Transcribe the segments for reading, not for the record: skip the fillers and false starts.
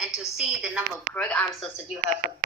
and to see the number of correct answers that you have.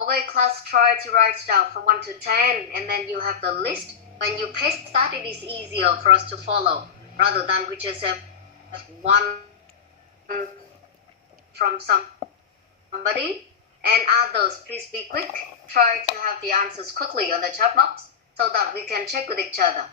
Okay, class, try to write down from 1 to 10, and then you have the list. When you paste that, it is easier for us to follow, rather than we just have one from somebody. And others, please be quick. Try to have the answers quickly on the chat box, so that we can check with each other.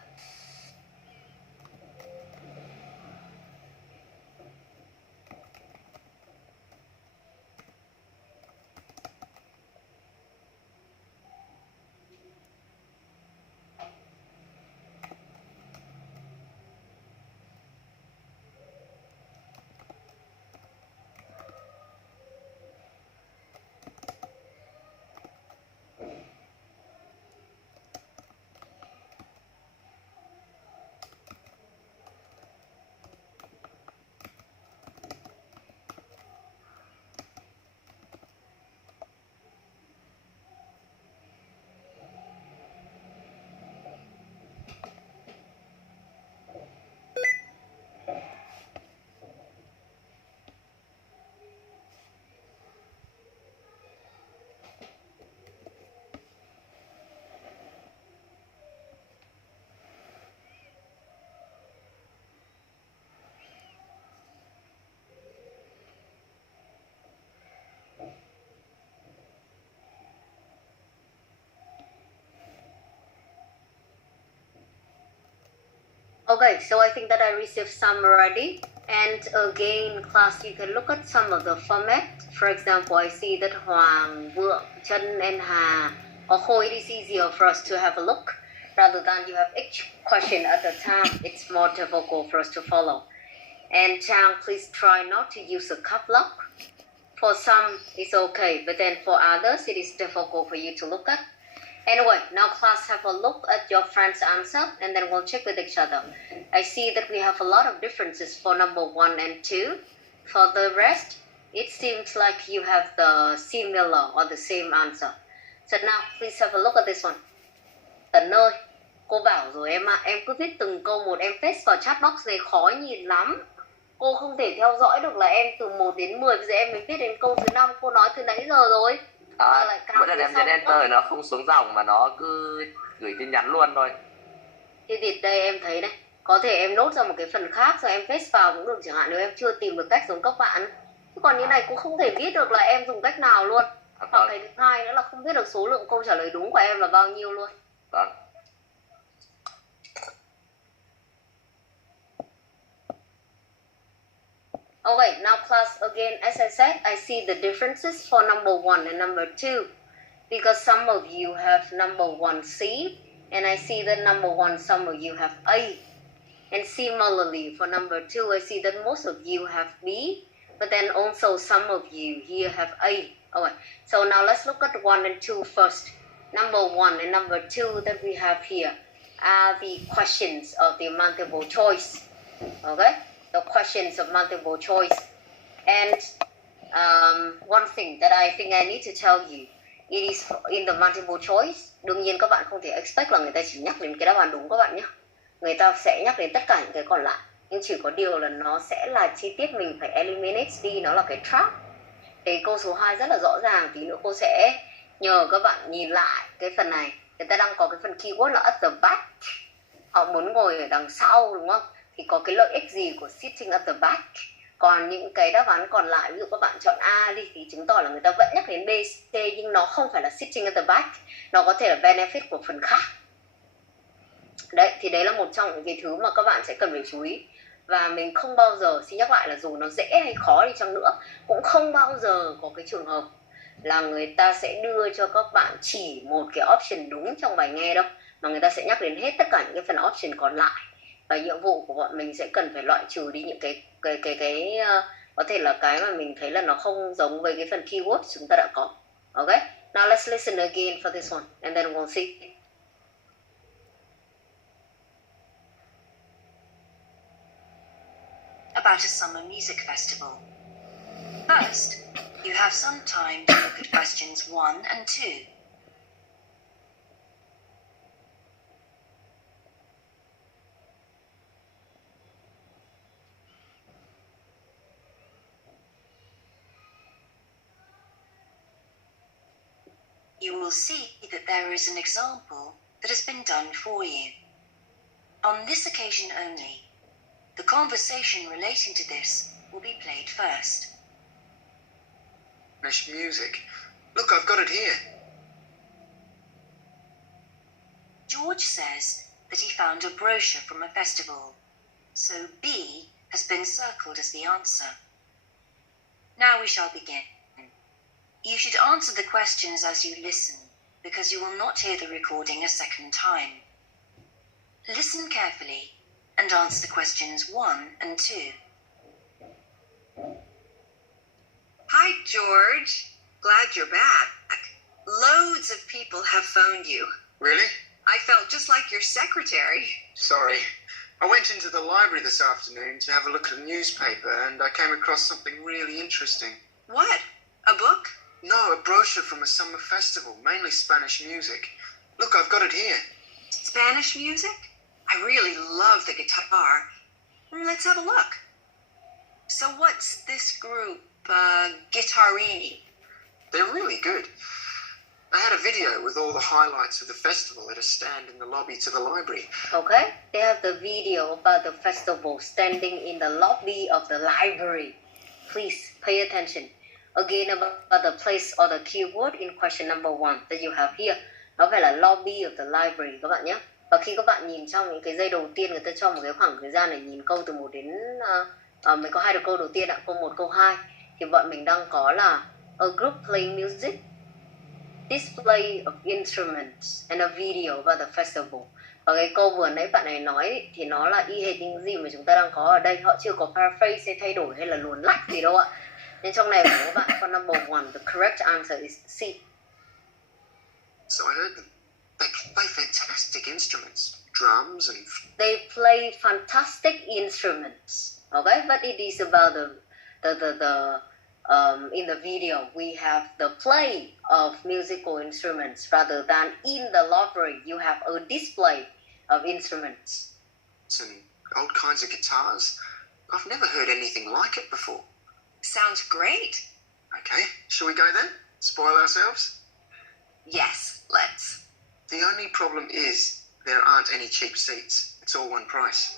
Okay, so I think that I received some already. And again, class, you can look at some of the format. For example, I see that Hoàng, Vượng, Trân, and Hà, although it is easier for us to have a look, rather than you have each question at a time, it's more difficult for us to follow. And Chang, please try not to use a cap lock. For some, it's okay, but then for others, it is difficult for you to look at. Anyway, now class, have a look at your friend's answer, and then we'll check with each other. I see that we have a lot of differences for number 1 and 2. For the rest, it seems like you have the similar or the same answer. So now, please have a look at this one. Tấn ơi, cô bảo rồi em ạ, em cứ viết từng câu một, em paste vào chat box này khó nhìn lắm. Cô không thể theo dõi được là em từ 1 đến 10, bây giờ em mới viết đến câu thứ 5, cô nói từ nãy giờ rồi. Mỗi lần em nhấn enter nó không xuống dòng mà nó cứ gửi tin nhắn luôn thôi. Thì đây em thấy này, có thể em nốt ra một cái phần khác rồi em paste vào cũng được chẳng hạn, nếu em chưa tìm được cách giống các bạn. Chứ còn như này cũng không thể biết được là em dùng cách nào luôn. Hoặc cái thứ hai nữa là không biết được số lượng câu trả lời đúng của em là bao nhiêu luôn. Vâng. Okay, now class, again, as I said, I see the differences for number 1 and number 2. Because some of you have number 1C, and I see that number 1, some of you have A. And similarly, for number 2, I see that most of you have B, but then also some of you here have A. Okay, so now let's look at 1 and 2 first. Number 1 and number 2 that we have here are the questions of the multiple choice. Okay? The questions of multiple choice. And one thing that I think I need to tell you, it is in the multiple choice. Đương nhiên các bạn không thể expect là người ta chỉ nhắc đến cái đáp án đúng các bạn nhé. Người ta sẽ nhắc đến tất cả những cái còn lại. nhưng chỉ có điều là nó sẽ là chi tiết mình phải eliminate đi, nó là cái trap. Thì câu số 2 rất là rõ ràng, tí nữa cô sẽ nhờ các bạn nhìn lại cái phần này. Người ta đang có cái phần keyword là at the back, họ muốn ngồi ở đằng sau đúng không, thì có cái lợi ích gì của sitting at the back. Còn những cái đáp án còn lại, ví dụ các bạn chọn A đi, thì chứng tỏ là người ta vẫn nhắc đến B, C, nhưng nó không phải là sitting at the back, nó có thể là benefit của phần khác. Đấy, thì đấy là một trong những cái thứ mà các bạn sẽ cần phải chú ý. Và mình không bao giờ, xin nhắc lại là dù nó dễ hay khó đi chăng nữa, cũng không bao giờ có cái trường hợp là người ta sẽ đưa cho các bạn chỉ một cái option đúng trong bài nghe đâu, mà người ta sẽ nhắc đến hết tất cả những cái phần option còn lại. Và nhiệm vụ của bọn mình sẽ cần phải loại trừ đi những cái có thể là cái mà mình thấy là nó không giống với cái phần keyword chúng ta đã có. Okay, now let's listen again for this one and then we'll see. About a summer music festival. First, you have some time to look at questions 1 and 2. You will see that there is an example that has been done for you. On this occasion only, the conversation relating to this will be played first. Spanish music. Look, I've got it here. George says that he found a brochure from a festival, so B has been circled as the answer. Now we shall begin. You should answer the questions as you listen, because you will not hear the recording a second time. Listen carefully and answer questions 1 and 2. Hi, George. Glad you're back. Loads of people have phoned you. Really? I felt just like your secretary. Sorry. I went into the library this afternoon to have a look at a newspaper and I came across something really interesting. What? A book? No, a brochure from a summer festival, mainly Spanish music. Look, I've got it here. Spanish music? I really love the guitar. Let's have a look. So what's this group, Guittarini? They're really good. I had a video with all the highlights of the festival at a stand in the lobby to the library. Okay, they have the video about the festival standing in the lobby of the library. Please pay attention. Again, about the place or the keyword in question number 1 that you have here. Nó phải là lobby of the library các bạn nhé. Và khi các bạn nhìn trong những cái giây đầu tiên, người ta cho một cái khoảng thời gian để nhìn câu từ 1 đến mình có 2 được câu đầu tiên ạ, câu 1, câu 2 thì bọn mình đang có là a group playing music, display of instruments and a video about the festival. Và cái câu vừa nãy bạn này nói thì nó là y hệt những gì mà chúng ta đang có ở đây, họ chưa có paraphrase hay thay đổi hay là luồn lách gì đâu ạ. Nên trong này của các bạn con number 1, the correct answer is C. So I heard them. They play fantastic instruments, drums and... They play fantastic instruments. Okay, but it is about in the video we have the play of musical instruments rather than in the library you have a display of instruments. and old kinds of guitars. I've never heard anything like it before. Sounds great. Okay, shall we go then? Spoil ourselves? Yes, let's. The only problem is there aren't any cheap seats. It's all one price.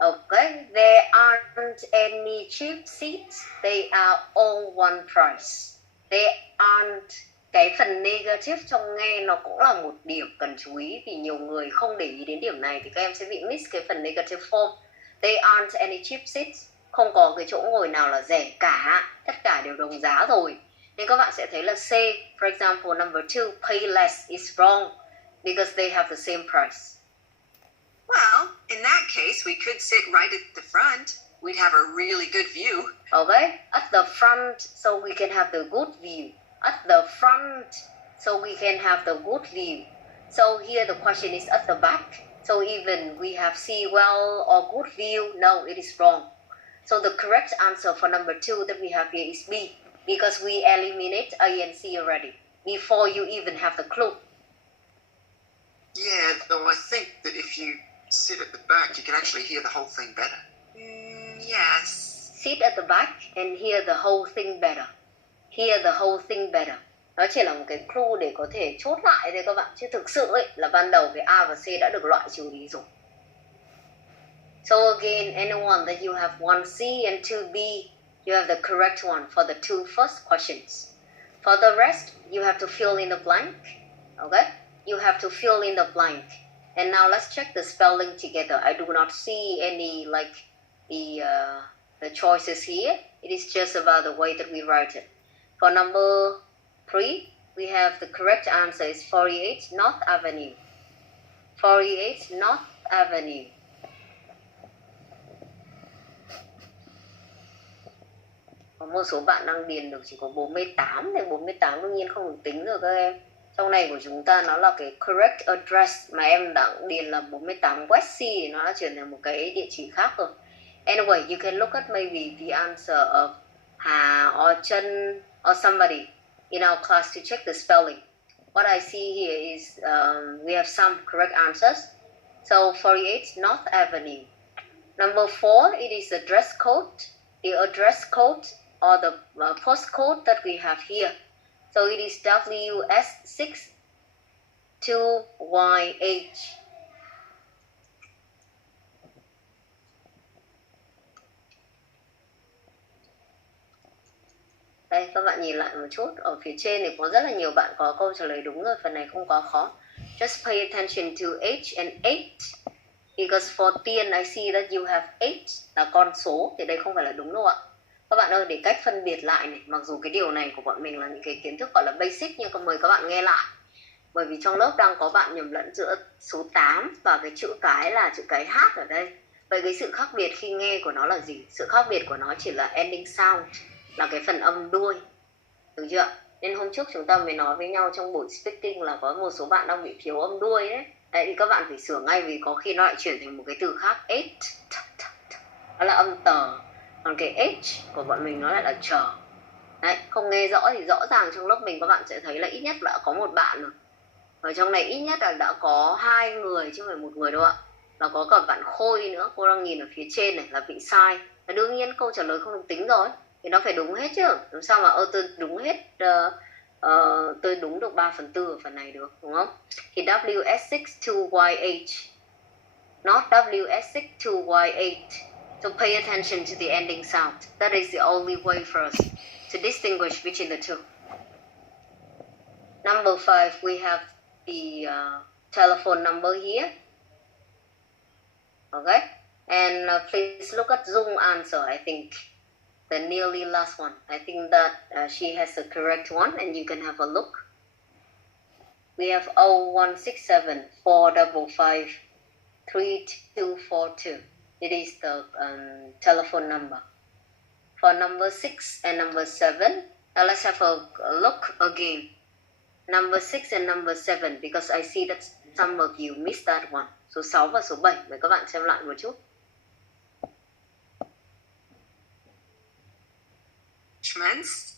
Okay, there aren't any cheap seats. They are all one price. They aren't. Cái phần negative trong nghe nó cũng là một điểm cần chú ý, vì nhiều người không để ý đến điểm này thì các em sẽ bị miss cái phần negative form. There aren't any cheap seats. Không có cái chỗ ngồi nào là rẻ cả, tất cả đều đồng giá rồi. Nên các bạn sẽ thấy là C, for example, number 2, pay less is wrong because they have the same price. Well, in that case, we could sit right at the front. We'd have a really good view. Okay, at the front, so we can have the good view. At the front, so we can have the good view. So here the question is at the back. So even we have see well or good view, no, it is wrong. So the correct answer for number 2 that we have here is B, because we eliminate A and C already before you even have the clue. Yeah, though I think that if you sit at the back, you can actually hear the whole thing better. Yes. Sit at the back and hear the whole thing better. Hear the whole thing better. Nó chỉ là một cái clue để có thể chốt lại thôi các bạn. Chứ thực sự ấy là ban đầu cái A và C đã được loại trừ đi rồi. So again, anyone that you have 1C and 2B, you have the correct one for the two first questions. For the rest, you have to fill in the blank. Okay? You have to fill in the blank. And now let's check the spelling together. I do not see any like the choices here. It is just about the way that we write it. For number 3, we have the correct answer is 48 North Avenue. 48 North Avenue. Có một số bạn đang điền được chỉ có 48, thì 48 đương nhiên không được tính rồi các em. Trong này của chúng ta nó là cái correct address mà em đã điền là 48 West C thì nó đã chuyển thành một cái địa chỉ khác rồi. Anyway, you can look at maybe the answer of Hà or Trân or somebody in our class to check the spelling. What I see here is we have some correct answers. So 48 North Avenue. Number 4, it is the dress code. The address code or the postcode that we have here. So it is WS6 2YH. Đây, các bạn nhìn lại một chút. Ở phía trên thì có rất là nhiều bạn có câu trả lời đúng rồi. Phần này không quá khó. Just pay attention to H and 8. Because for Tiên, I see that you have 8 là con số. Thì đây không phải là đúng đâu ạ. Các bạn ơi, để cách phân biệt lại này. Mặc dù cái điều này của bọn mình là những cái kiến thức gọi là basic, nhưng mời các bạn nghe lại. Bởi vì trong lớp đang có bạn nhầm lẫn giữa số 8 và cái chữ cái là chữ cái H ở đây. Vậy cái sự khác biệt khi nghe của nó là gì? Sự khác biệt của nó chỉ là ending sound, là cái phần âm đuôi. Được chưa? Nên hôm trước chúng ta mới nói với nhau trong buổi speaking là có một số bạn đang bị thiếu âm đuôi đấy. Đấy thì các bạn phải sửa ngay vì có khi nó lại chuyển thành một cái từ khác. Đó là âm tờ. Còn cái H của bọn mình nó lại là chờ. Đấy, không nghe rõ thì rõ ràng trong lớp mình các bạn sẽ thấy là ít nhất đã có một bạn rồi. Ở trong này ít nhất là đã có 2 người chứ không phải 1 người đâu ạ. Là có cả bạn Khôi nữa, cô đang nhìn ở phía trên này là bị sai. Và đương nhiên câu trả lời không được tính rồi. Thì nó phải đúng hết chứ. Làm sao mà tôi đúng hết, tôi đúng được 3/4 ở phần này được, đúng không? Thì WS6 2YH, not WS6 2Y8. So pay attention to the ending sound. That is the only way for us to distinguish between the two. Number 5, we have the telephone number here. Okay, and please look at Zoom answer. I think the nearly last one. I think that she has the correct one, and you can have a look. We have 0167 455 3242. It is the telephone number. For number 6 and number 7, now let's have a look again. Number 6 and number 7, because I see that some of you missed that one. Số 6 và số 7, mời các bạn xem lại một chút.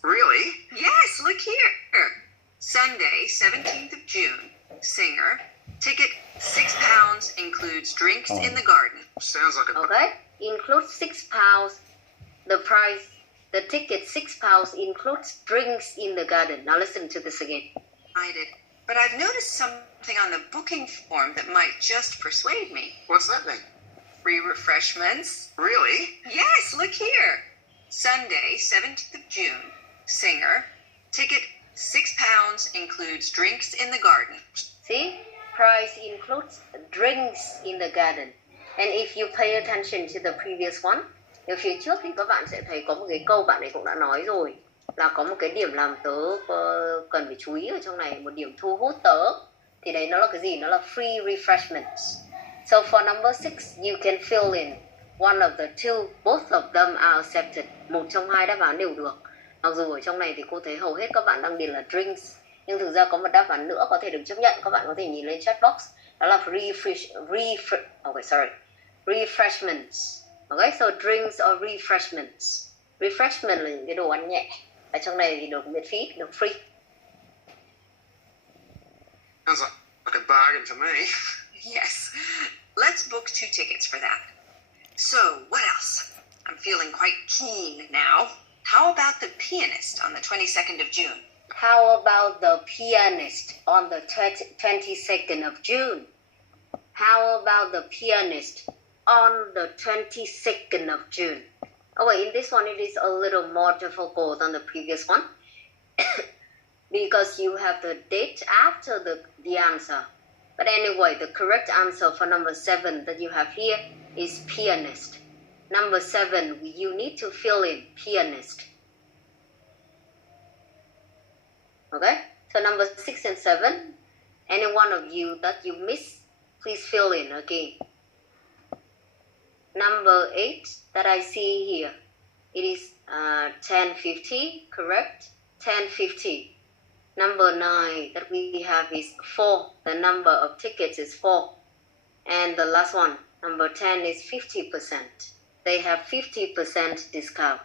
Really? Yes, look here. Sunday, 17th of June. Singer. Ticket, £6, includes drinks in the garden. Sounds like a... Okay, includes £6. The price, the ticket, £6, includes drinks in the garden. Now listen to this again. I did. But I've noticed something on the booking form that might just persuade me. What's that mean? Free refreshments. Really? Yes, look here. Sunday, 17th of June. Singer. Ticket, £6, includes drinks in the garden. See? Price includes drinks in the garden. And if you pay attention to the previous one, ở phía trước thì các bạn sẽ thấy có một cái câu bạn ấy cũng đã nói rồi. Là có một cái điểm làm tớ cần phải chú ý ở trong này, một điểm thu hút tớ. Thì đấy nó là cái gì? Nó là free refreshments. So for number 6, you can fill in one of the two, both of them are accepted. Một trong hai đáp án đều được. Mặc dù ở trong này thì cô thấy hầu hết các bạn đang điền là drinks, nhưng thực ra có một đáp án nữa có thể được chấp nhận. Các bạn có thể nhìn lên chat box. Đó là refreshments. Okay, so drinks or refreshments. Refreshment là những cái đồ ăn nhẹ. Ở trong này thì được miễn phí, được free. Sounds like a bargain for me. Yes. Let's book 2 tickets for that. So, what else? I'm feeling quite keen now. How about the pianist on the 22nd of June? How about the pianist on the 22nd of June? How about the pianist on the 22nd of June? Oh wait, in this one it is a little more difficult than the previous one because you have the date after the answer. But anyway, the correct answer for number 7 that you have here is pianist. Number 7, you need to fill in pianist. Okay, so number 6 and 7, any one of you that you miss, please fill in again. Number 8 that I see here, it is 10:50, correct? 10:50. Number 9 that we have is 4. The number of tickets is 4. And the last one, number 10 is 50%. They have 50% discount.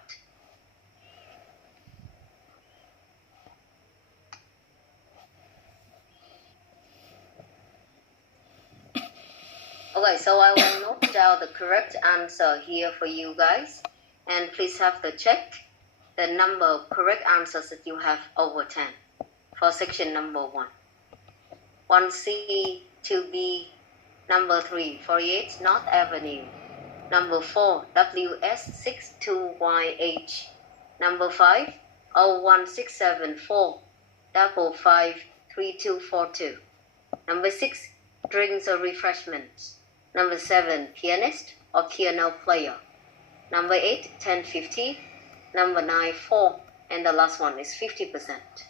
Okay, so I will note down the correct answer here for you guys. And please have to check the number of correct answers that you have over 10 for section number 1. 1C, 2B, number 3, 48 North Avenue. Number 4, WS62YH. Number 5, 01674 553242. Number 6, drinks or refreshments. Number 7, pianist or piano player. Number 8, 10:50. Number 9, 4. And the last one is 50%.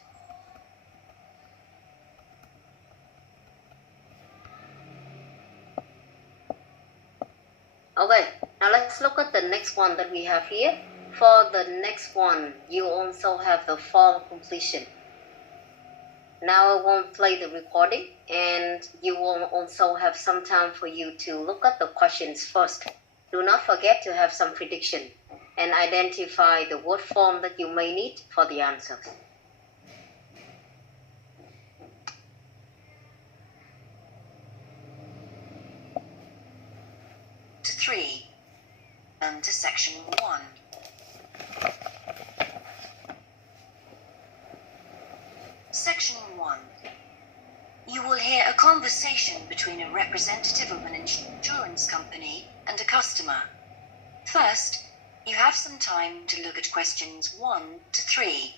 Okay, now let's look at the next one that we have here. For the next one, you also have the form completion. Now I won't play the recording, and you will also have some time for you to look at the questions first. Do not forget to have some prediction and identify the word form that you may need for the answers. To 3 and to section 1. Section 1. You will hear a conversation between a representative of an insurance company and a customer. First, you have some time to look at questions 1 to 3.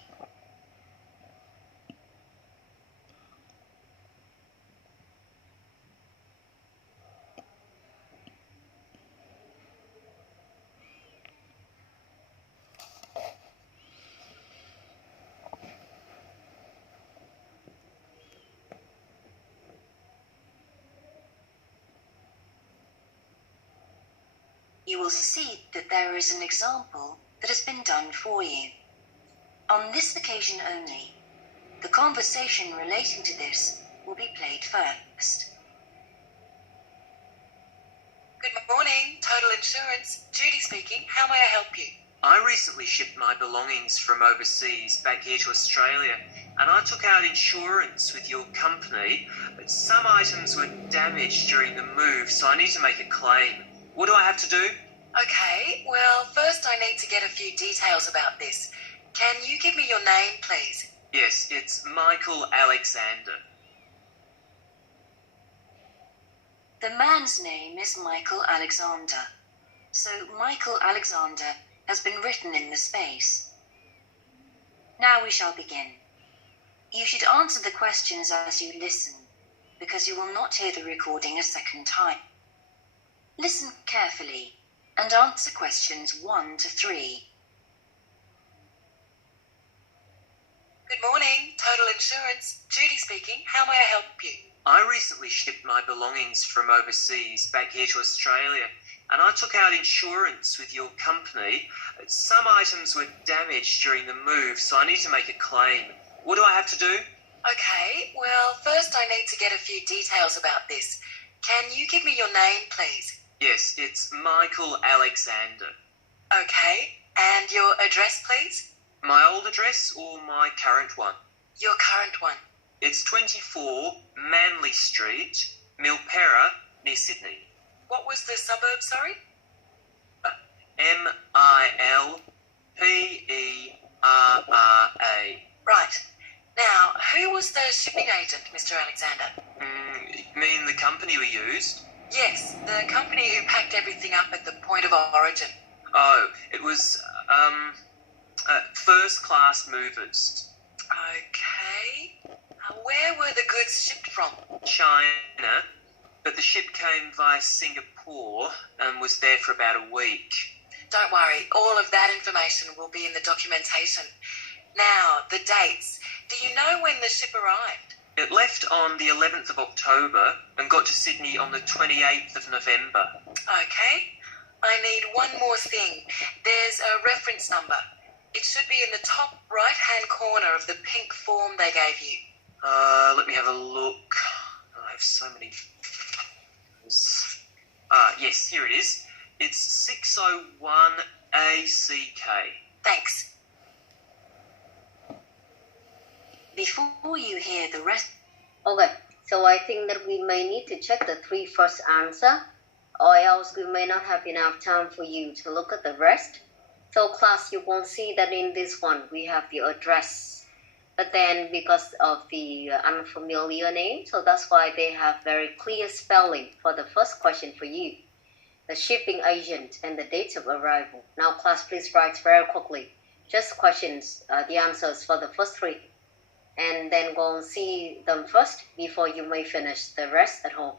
You will see that there is an example that has been done for you. On this occasion only, the conversation relating to this will be played first. Good morning, Total Insurance. Judy speaking. How may I help you? I recently shipped my belongings from overseas back here to Australia, and I took out insurance with your company, but some items were damaged during the move, so I need to make a claim. What do I have to do? Okay, well, first I need to get a few details about this. Can you give me your name, please? Yes, it's Michael Alexander. The man's name is Michael Alexander, so Michael Alexander has been written in the space. Now we shall begin. You should answer the questions as you listen, because you will not hear the recording a second time. Listen carefully and answer questions 1 to 3. Good morning, Total Insurance. Judy speaking. How may I help you? I recently shipped my belongings from overseas back here to Australia, and I took out insurance with your company. Some items were damaged during the move, so I need to make a claim. What do I have to do? Okay, well, first I need to get a few details about this. Can you give me your name, please? Yes, it's Michael Alexander. Okay, and your address, please? My old address or my current one? Your current one. It's 24 Manly Street, Milpera, near Sydney. What was the suburb, sorry? Milperra. Right. Now, who was the shipping agent, Mr. Alexander? You mean the company we used? Yes, the company who packed everything up at the point of origin. Oh, it was First Class Movers. Okay. Where were the goods shipped from? China, but the ship came via Singapore and was there for about a week. Don't worry, all of that information will be in the documentation. Now, the dates. Do you know when the ship arrived? It left on the 11th of October and got to Sydney on the 28th of November. Okay. I need one more thing. There's a reference number. It should be in the top right-hand corner of the pink form they gave you. Let me have a look. I have so many. Yes, here it is. It's 601 ACK. Thanks. Before you hear the rest... Okay, so I think that we may need to check the three first answer, or else we may not have enough time for you to look at the rest. So class, you won't see that in this one we have the address, but then because of the unfamiliar name, so that's why they have very clear spelling for the first question for you, the shipping agent and the date of arrival. Now class, please write very quickly, just questions, the answers for the first three, and then go and see them first before you may finish the rest at home.